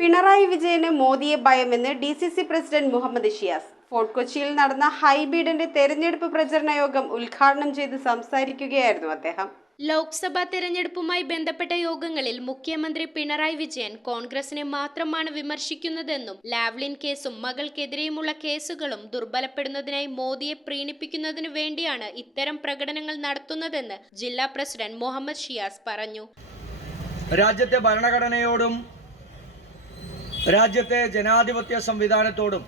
പിണറായി വിജയന് മോദിയെ ഭയമെന്ന് DCC പ്രസിഡന്റ് മുഹമ്മദ് ഷിയാസ്. ഫോർട്ട് കൊച്ചിയിൽ നടന്ന ഹൈബീഡിന്റെ തെരഞ്ഞെടുപ്പ് പ്രചരണ യോഗം ഉദ്ഘാടനം ചെയ്ത് സംസാരിക്കുകയായിരുന്നു അദ്ദേഹം. ലോക്സഭാ തെരഞ്ഞെടുപ്പുമായി ബന്ധപ്പെട്ട യോഗങ്ങളിൽ മുഖ്യമന്ത്രി പിണറായി വിജയൻ കോൺഗ്രസിനെ മാത്രമാണ് വിമർശിക്കുന്നതെന്നും ലാവ്ലിൻ കേസും മകൾക്കെതിരെയുമുള്ള കേസുകളും ദുർബലപ്പെടുന്നതിനായി മോദിയെ പ്രീണിപ്പിക്കുന്നതിനു വേണ്ടിയാണ് ഇത്തരം പ്രകടനങ്ങൾ നടത്തുന്നതെന്ന് ജില്ലാ പ്രസിഡന്റ് മുഹമ്മദ് ഷിയാസ് പറഞ്ഞു. രാജ്യത്തെ ഭരണഘടനയോടും രാജ്യത്തെ ജനാധിപത്യ സംവിധാനത്തോടും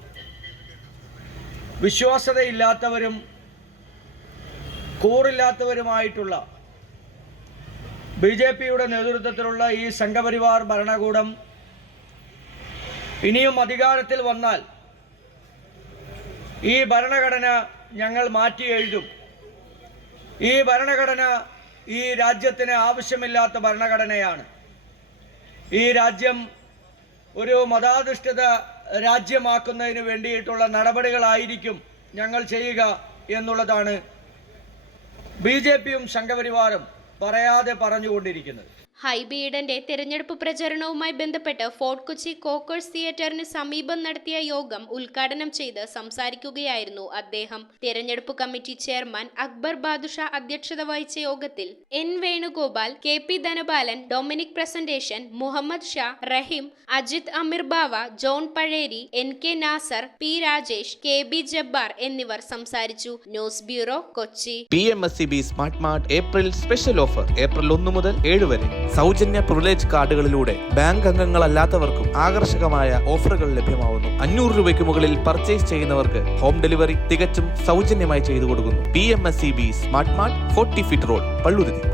വിശ്വാസ്യതയില്ലാത്തവരും കൂറില്ലാത്തവരുമായിട്ടുള്ള BJPയുടെ നേതൃത്വത്തിലുള്ള ഈ സംഘപരിവാർ ഭരണകൂടം ഇനിയും അധികാരത്തിൽ വന്നാൽ ഈ ഭരണഘടന ഞങ്ങൾ മാറ്റി എഴുതും. ഈ ഭരണഘടന ഈ രാജ്യത്തിന് ആവശ്യമില്ലാത്ത ഭരണഘടനയാണ്. ഈ രാജ്യം ഒരു മതാധിഷ്ഠിത രാജ്യമാക്കുന്നതിന് വേണ്ടിയിട്ടുള്ള നടപടികളായിരിക്കും ഞങ്ങൾ ചെയ്യുക എന്നുള്ളതാണ് BJPയും സംഘപരിവാറും പറയാതെ പറഞ്ഞുകൊണ്ടിരിക്കുന്നത്. ഹൈബീഡന്റെ തെരഞ്ഞെടുപ്പ് പ്രചരണവുമായി ബന്ധപ്പെട്ട് ഫോർട്ട് കൊച്ചി കോക്കേഴ്സ് തിയേറ്ററിന് സമീപം നടത്തിയ യോഗം ഉദ്ഘാടനം ചെയ്ത് സംസാരിക്കുകയായിരുന്നു അദ്ദേഹം. തെരഞ്ഞെടുപ്പ് കമ്മിറ്റി ചെയർമാൻ അക്ബർ ബാദുഷാ അധ്യക്ഷത വഹിച്ച യോഗത്തിൽ N Venugopal, KP Dhanapalan, Dominic Presentation, Muhammad Shah, Rahim, Ajith Ameer Bava, John Pazheri, NK Nasar, P Rajesh, KB Jabbar എന്നിവർ സംസാരിച്ചു. News bureau, Kochi. PMSCB smart mart April special offer April 1 മുതൽ 7 വരെ. സൗജന്യ പ്രിവിലേജ് കാർഡുകളിലൂടെ ബാങ്ക് അംഗങ്ങളല്ലാത്തവർക്കും ആകർഷകമായ ഓഫറുകൾ ലഭ്യമാവുന്നു. 500 രൂപയ്ക്ക് മുകളിൽ പർച്ചേസ് ചെയ്യുന്നവർക്ക് ഹോം ഡെലിവറി തികച്ചും സൗജന്യമായി ചെയ്തു കൊടുക്കുന്നു. PMSCB smart mart, 40 feet road, Palluruthy.